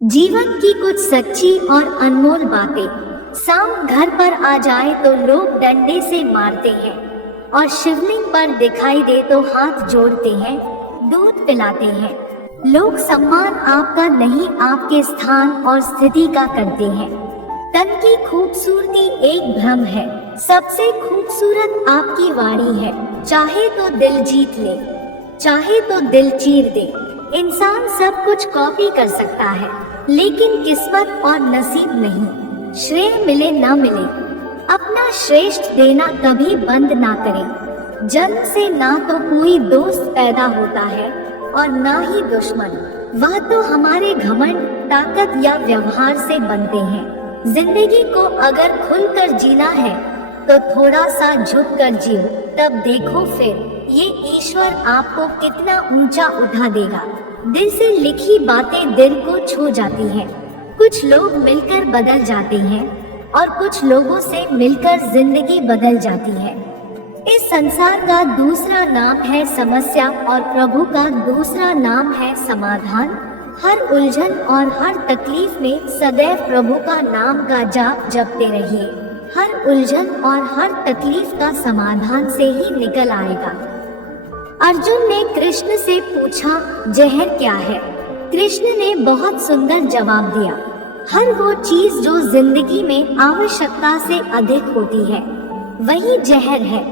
जीवन की कुछ सच्ची और अनमोल बातें। सांप घर पर आ जाए तो लोग डंडे से मारते हैं और शिवलिंग पर दिखाई दे तो हाथ जोड़ते हैं, दूध पिलाते हैं। लोग सम्मान आपका नहीं आपके स्थान और स्थिति का करते हैं। तन की खूबसूरती एक भ्रम है, सबसे खूबसूरत आपकी वाणी है। चाहे तो दिल जीत ले, चाहे तो दिल चीर दे। इंसान सब कुछ कॉपी कर सकता है, लेकिन किस्मत और नसीब नहीं। श्रेय मिले ना मिले, अपना श्रेष्ठ देना कभी बंद ना करें। जन्म से ना तो कोई दोस्त पैदा होता है और ना ही दुश्मन। वह तो हमारे घमंड, ताकत या व्यवहार से बनते हैं। जिंदगी को अगर खुलकर जीना है तो थोड़ा सा झुक कर जियो, तब देखो फिर ये ईश्वर आपको कितना ऊंचा उठा देगा। दिल से लिखी बातें दिल को छू जाती हैं। कुछ लोग मिलकर बदल जाते हैं और कुछ लोगों से मिलकर जिंदगी बदल जाती है। इस संसार का दूसरा नाम है समस्या और प्रभु का दूसरा नाम है समाधान। हर उलझन और हर तकलीफ में सदैव प्रभु का नाम का जाप जपते रहिए। हर उलझन और हर तकलीफ का समाधान से ही निकल आएगा। अर्जुन ने कृष्ण से पूछा, जहर क्या है? कृष्ण ने बहुत सुंदर जवाब दिया, हर वो चीज जो जिंदगी में आवश्यकता से अधिक होती है वही जहर है।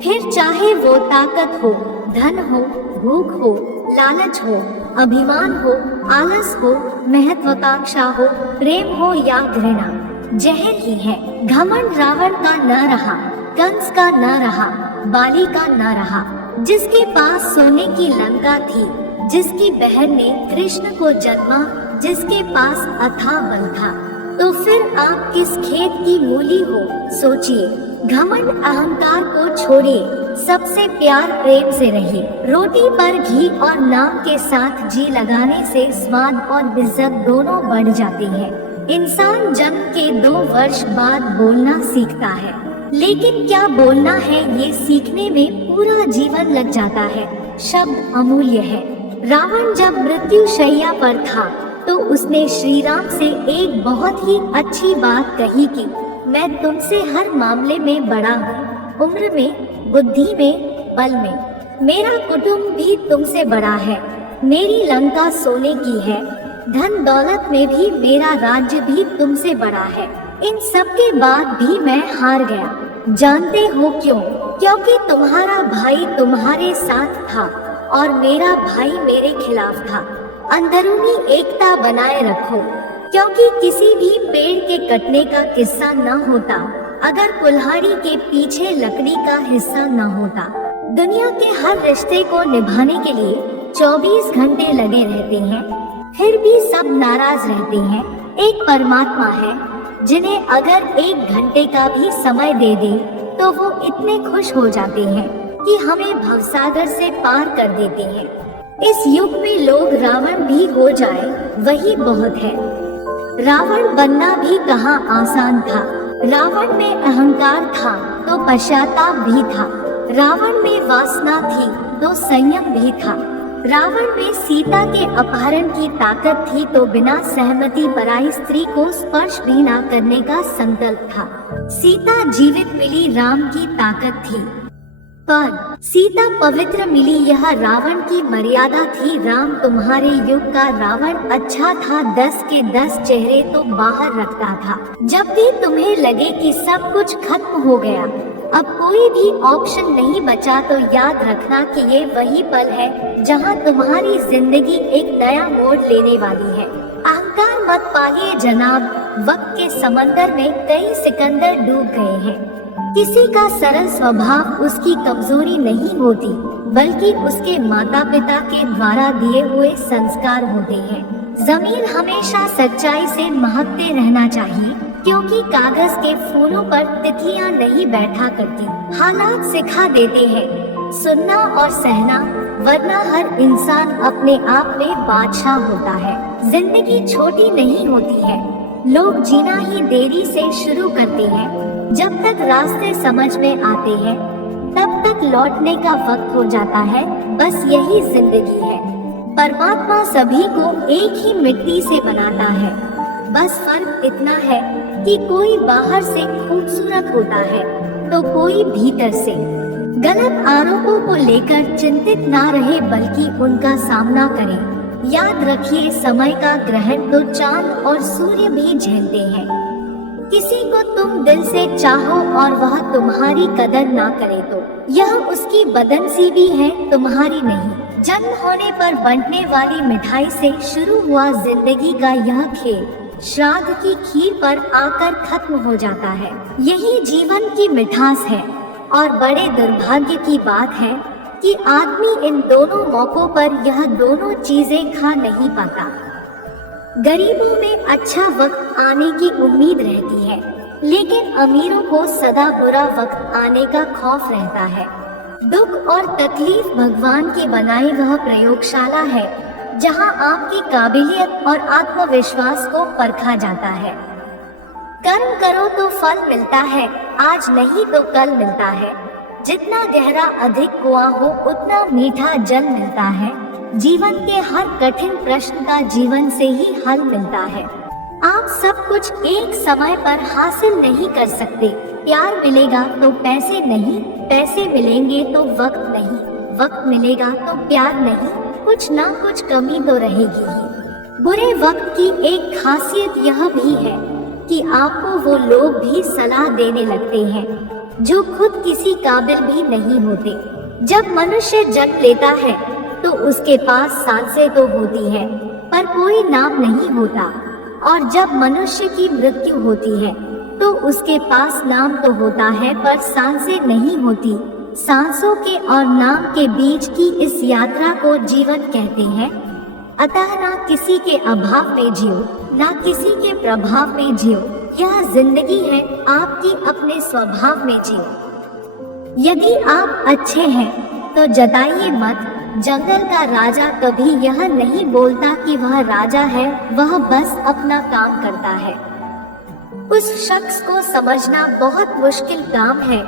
फिर चाहे वो ताकत हो, धन हो, भूख हो, लालच हो, अभिमान हो, आलस हो, महत्वाकांक्षा हो, प्रेम हो या घृणा, जहर ही है। घमंड रावण का न रहा, कंस का न रहा, बाली का न रहा। जिसके पास सोने की लंका थी, जिसकी बहन ने कृष्ण को जन्मा, जिसके पास अथाह बल था, तो फिर आप किस खेत की मूली हो? सोचिए। घमंड अहंकार को छोड़िए, सबसे प्यार प्रेम से रहिए। रोटी पर घी और नाम के साथ जी लगाने से स्वाद और इज्जत दोनों बढ़ जाती है। इंसान जन्म के 2 वर्ष बाद बोलना सीखता है, लेकिन क्या बोलना है ये सीखने में पूरा जीवन लग जाता है। शब्द अमूल्य है। रावण जब मृत्यु शैया पर था तो उसने श्री राम से एक बहुत ही अच्छी बात कही कि मैं तुमसे हर मामले में बड़ा हूँ, उम्र में, बुद्धि में, बल में। मेरा कुटुंब भी तुमसे बड़ा है, मेरी लंका सोने की है, धन दौलत में भी मेरा राज्य भी तुमसे बड़ा है। इन सब के बाद भी मैं हार गया। जानते हो क्यों? क्योंकि तुम्हारा भाई तुम्हारे साथ था और मेरा भाई मेरे खिलाफ था। अंदरूनी एकता बनाए रखो, क्योंकि किसी भी पेड़ के कटने का किस्सा न होता अगर कुल्हाड़ी के पीछे लकड़ी का हिस्सा न होता। दुनिया के हर रिश्ते को निभाने के लिए 24 घंटे लगे रहते हैं, फिर भी सब नाराज रहते हैं। एक परमात्मा है जिन्हें अगर 1 घंटे का भी समय दे दे तो वो इतने खुश हो जाते हैं कि हमें भवसागर से पार कर देते हैं। इस युग में लोग रावण भी हो जाए वही बहुत है। रावण बनना भी कहाँ आसान था। रावण में अहंकार था तो पश्चाताप भी था। रावण में वासना थी तो संयम भी था। रावण में सीता के अपहरण की ताकत थी तो बिना सहमति पराई स्त्री को स्पर्श भी न करने का संकल्प था। सीता जीवित मिली राम की ताकत थी, पर सीता पवित्र मिली यह रावण की मर्यादा थी। राम तुम्हारे युग का रावण अच्छा था, 10 के 10 चेहरे तो बाहर रखता था। जब भी तुम्हें लगे कि सब कुछ खत्म हो गया, अब कोई भी ऑप्शन नहीं बचा, तो याद रखना कि ये वही पल है जहां तुम्हारी जिंदगी एक नया मोड़ लेने वाली है। अहंकार मत पालिए जनाब, वक्त के समंदर में कई सिकंदर डूब गए हैं। किसी का सरल स्वभाव उसकी कमजोरी नहीं होती, बल्कि उसके माता पिता के द्वारा दिए हुए संस्कार होते हैं। जमीन हमेशा सच्चाई से महकते रहना चाहिए, क्योंकि कागज के फूलों पर तितलियां नहीं बैठा करती। हालात सिखा देते हैं सुनना और सहना, वरना हर इंसान अपने आप में बादशाह होता है। जिंदगी छोटी नहीं होती है, लोग जीना ही देरी से शुरू करते हैं। जब तक रास्ते समझ में आते हैं तब तक लौटने का वक्त हो जाता है। बस यही जिंदगी है। परमात्मा सभी को एक ही मिट्टी से बनाता है। बस फर्क इतना है कि कोई बाहर से खूबसूरत होता है तो कोई भीतर से। गलत आरोपों को लेकर चिंतित ना रहे बल्कि उनका सामना करें। याद रखिए, समय का ग्रहण तो चांद और सूर्य भी झेलते हैं। किसी को तुम दिल से चाहो और वह तुम्हारी कदर ना करे तो यह उसकी बदनसीबी है, तुम्हारी नहीं। जन्म होने पर बंटने वाली मिठाई से शुरू हुआ जिंदगी का यह खेल श्राद्ध की खीर पर आकर खत्म हो जाता है। यही जीवन की मिठास है और बड़े दुर्भाग्य की बात है कि आदमी इन दोनों मौकों पर यह दोनों चीजें खा नहीं पाता। गरीबों में अच्छा वक्त आने की उम्मीद रहती है, लेकिन अमीरों को सदा बुरा वक्त आने का खौफ रहता है। दुख और तकलीफ भगवान की बनाई वह प्रयोगशाला है जहां आपकी काबिलियत और आत्मविश्वास को परखा जाता है। कर्म करो तो फल मिलता है, आज नहीं तो कल मिलता है। जितना गहरा अधिक कुआं हो उतना मीठा जल मिलता है। जीवन के हर कठिन प्रश्न का जीवन से ही हल मिलता है। आप सब कुछ एक समय पर हासिल नहीं कर सकते। प्यार मिलेगा तो पैसे नहीं, पैसे मिलेंगे तो वक्त नहीं, वक्त मिलेगा तो प्यार नहीं, कुछ ना कुछ कमी तो रहेगी ही। बुरे वक्त की एक खासियत यह भी है कि आपको वो लोग भी सलाह देने लगते हैं जो खुद किसी काबिल भी नहीं होते। जब मनुष्य जन्म लेता है तो उसके पास सांसें तो होती है पर कोई नाम नहीं होता, और जब मनुष्य की मृत्यु होती है तो उसके पास नाम तो होता है पर सांसें नहीं होती। सांसों के और नाम के बीच की इस यात्रा को जीवन कहते हैं। अतः ना किसी के अभाव में जियो, ना किसी के प्रभाव में जियो। यह जिंदगी है, आपकी अपने स्वभाव में जियो। यदि आप अच्छे हैं तो जताइए मत। जंगल का राजा कभी यह नहीं बोलता कि वह राजा है, वह बस अपना काम करता है। उस शख्स को समझना बहुत मुश्किल काम है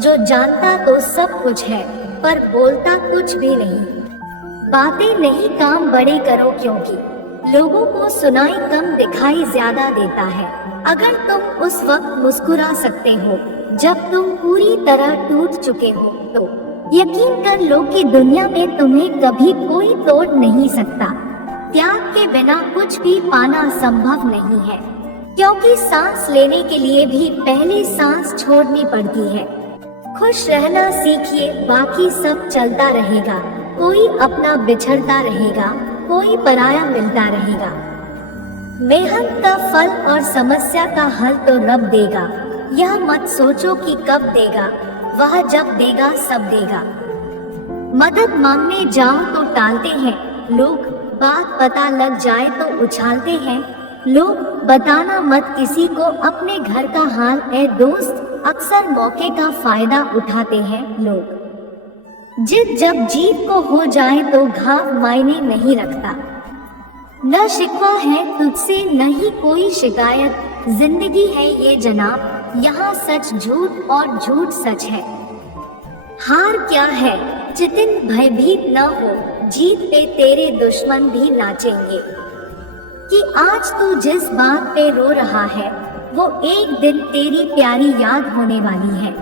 जो जानता तो सब कुछ है पर बोलता कुछ भी नहीं। बातें नहीं काम बड़े करो, क्योंकि लोगों को सुनाई कम दिखाई ज्यादा देता है। अगर तुम उस वक्त मुस्कुरा सकते हो जब तुम पूरी तरह टूट चुके हो तो यकीन कर लो कि दुनिया में तुम्हें कभी कोई तोड़ नहीं सकता। त्याग के बिना कुछ भी पाना संभव नहीं है, क्योंकि सांस लेने के लिए भी पहले सांस छोड़नी पड़ती है। खुश रहना सीखिए, बाकी सब चलता रहेगा। कोई अपना बिछड़ता रहेगा, कोई पराया मिलता रहेगा। मेहनत का फल और समस्या का हल तो रब देगा। यह मत सोचो कि कब देगा, वह जब देगा सब देगा। मदद मांगने जाओ तो टालते हैं लोग, बात पता लग जाए तो उछालते हैं लोग। बताना मत किसी को अपने घर का हाल ए दोस्त, अक्सर मौके का फायदा उठाते हैं लोग। जिद जब जीत को हो जाए तो घाव मायने नहीं रखता। न शिकवा है तुझसे न ही कोई शिकायत, जिंदगी है ये जनाब, यहाँ सच झूठ और झूठ सच है। हार क्या है जितिन भयभीत न हो, जीत पे तेरे दुश्मन भी नाचेंगे। कि आज तू जिस बात पे रो रहा है वो एक दिन तेरी प्यारी याद होने वाली है।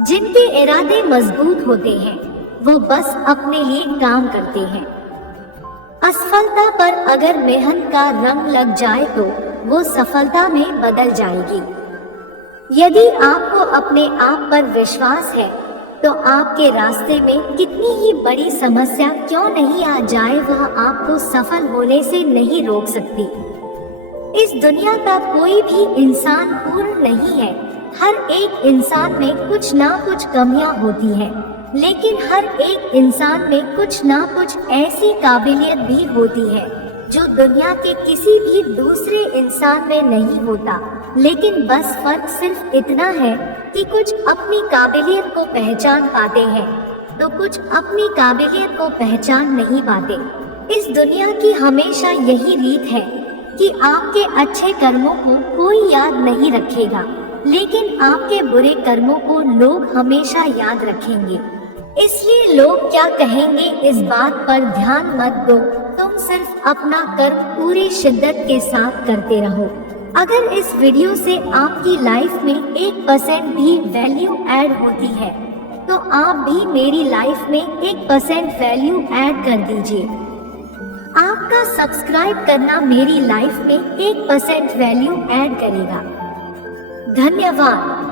जिनके इरादे मजबूत होते हैं वो बस अपने लिए काम करते हैं। असफलता पर अगर मेहनत का रंग लग जाए तो वो सफलता में बदल जाएगी। यदि आपको अपने आप पर विश्वास है तो आपके रास्ते में कितनी ही बड़ी समस्या क्यों नहीं आ जाए, वह आपको सफल होने से नहीं रोक सकती। इस दुनिया का कोई भी इंसान पूर्ण नहीं है। हर एक इंसान में कुछ ना कुछ कमियां होती हैं, लेकिन हर एक इंसान में कुछ ना कुछ ऐसी काबिलियत भी होती है जो दुनिया के किसी भी दूसरे इंसान में नहीं होता। लेकिन बस फर्क सिर्फ इतना है कि कुछ अपनी काबिलियत को पहचान पाते हैं तो कुछ अपनी काबिलियत को पहचान नहीं पाते। इस दुनिया की हमेशा यही रीत है कि आपके अच्छे कर्मों को कोई याद नहीं रखेगा, लेकिन आपके बुरे कर्मों को लोग हमेशा याद रखेंगे। इसलिए लोग क्या कहेंगे इस बात पर ध्यान मत दो, तुम सिर्फ अपना कर्म पूरी शिद्दत के साथ करते रहो। अगर इस वीडियो से आपकी लाइफ में 1% भी वैल्यू ऐड होती है तो आप भी मेरी लाइफ में 1% वैल्यू ऐड कर दीजिए। आपका सब्सक्राइब करना मेरी लाइफ में 1% वैल्यू ऐड करेगा। धन्यवाद।